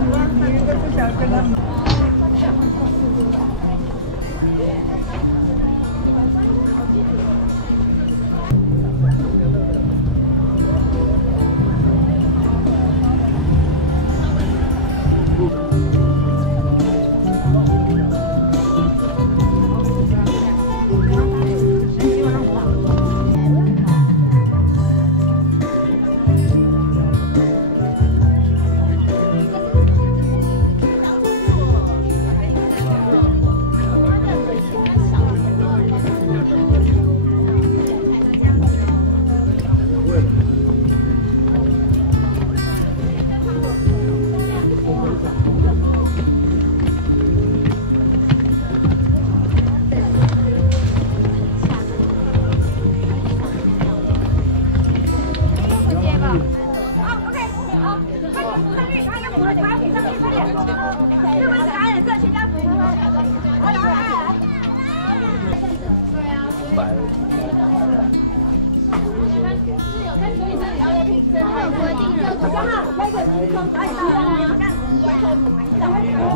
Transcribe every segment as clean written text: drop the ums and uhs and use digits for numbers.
你如果不想跟他们。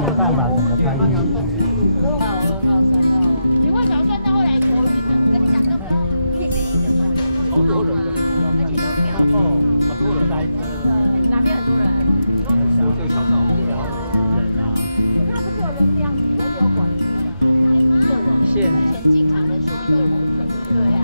没办法，整个翻译。2号、2号、3号。你会想算到后来头晕的，跟你讲都不用，可以点一个算。超多人的，而且都不要。好多人塞车。哪边很多人？说这个桥上很多人啊。它不是有人量管制吗？个人限目前进场人数1个人。对啊。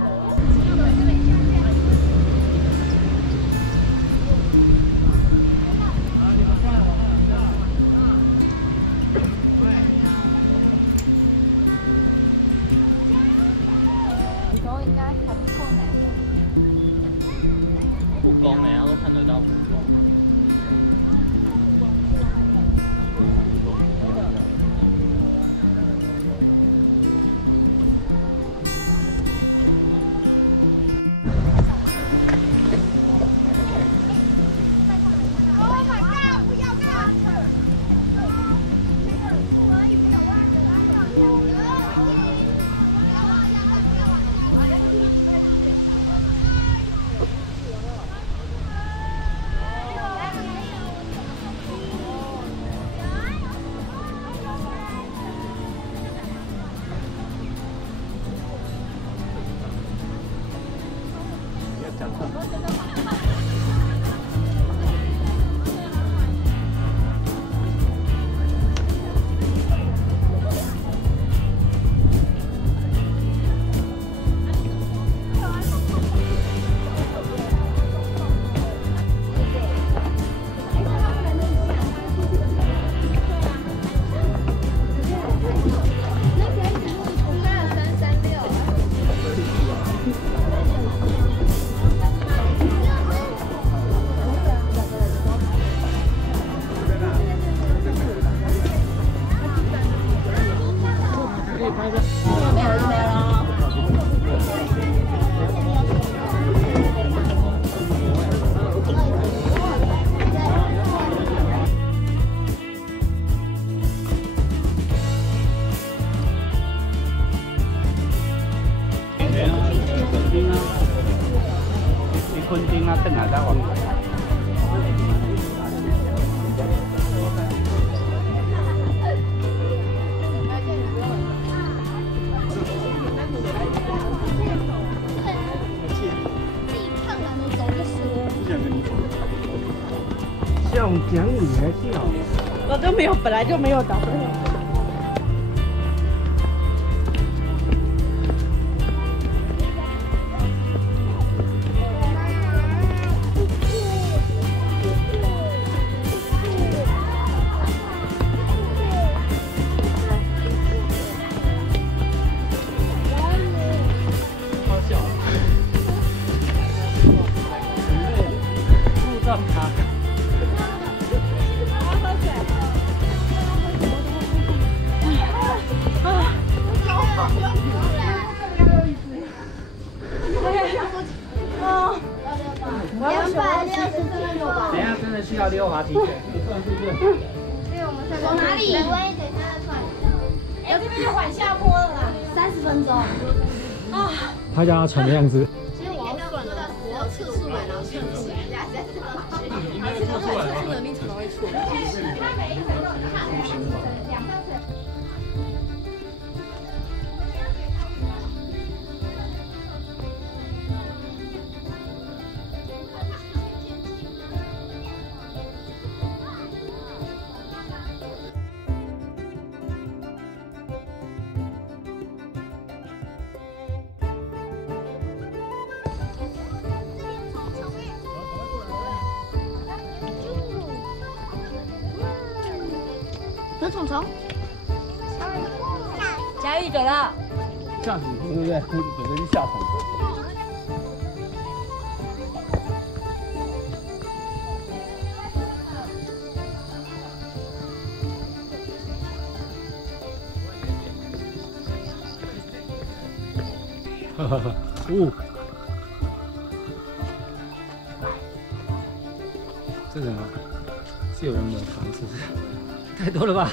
应该还不错呢。故宫哎，他都看得到故宫。昆丁啊，邓啊，在往。像讲你还笑，我都没有，本来就没有打算。 等一下真的需要溜滑梯。走哪里？哎，这边就缓下坡了啦，30分钟。啊，他叫他船的样子。其实我要算了，我要测出来，然后测出来，测出来，你测出来，你怎么会出？有虫虫，加一嘴了。下水对不对？准备去下虫。哈哈哈！哦，这什么？是有人抹糖是不是？太多了吧？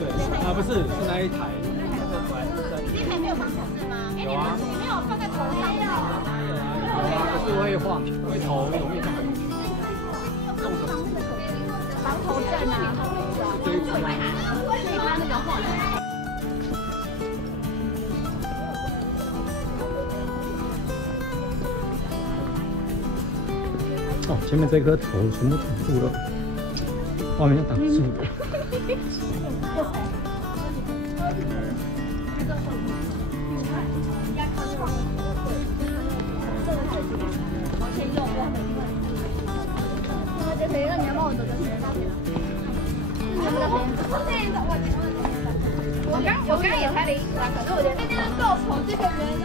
对，不是，是那一台。这台没有放绳子吗？有啊。你没有放在头上呀？有啊，可是会晃，会头容易晃。防头阵啊，对啊。所以它那个晃。哦，前面这颗头全部挡住了，外面要挡住的。我刚也才0啊，可是我觉得那个够丑，这个人有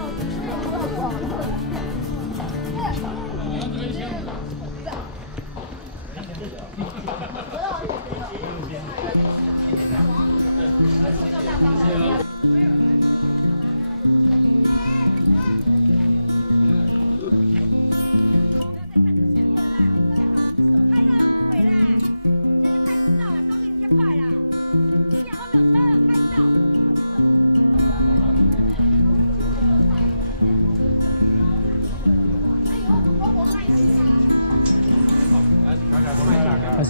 开始。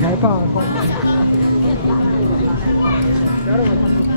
海苔罢工。加了我他们。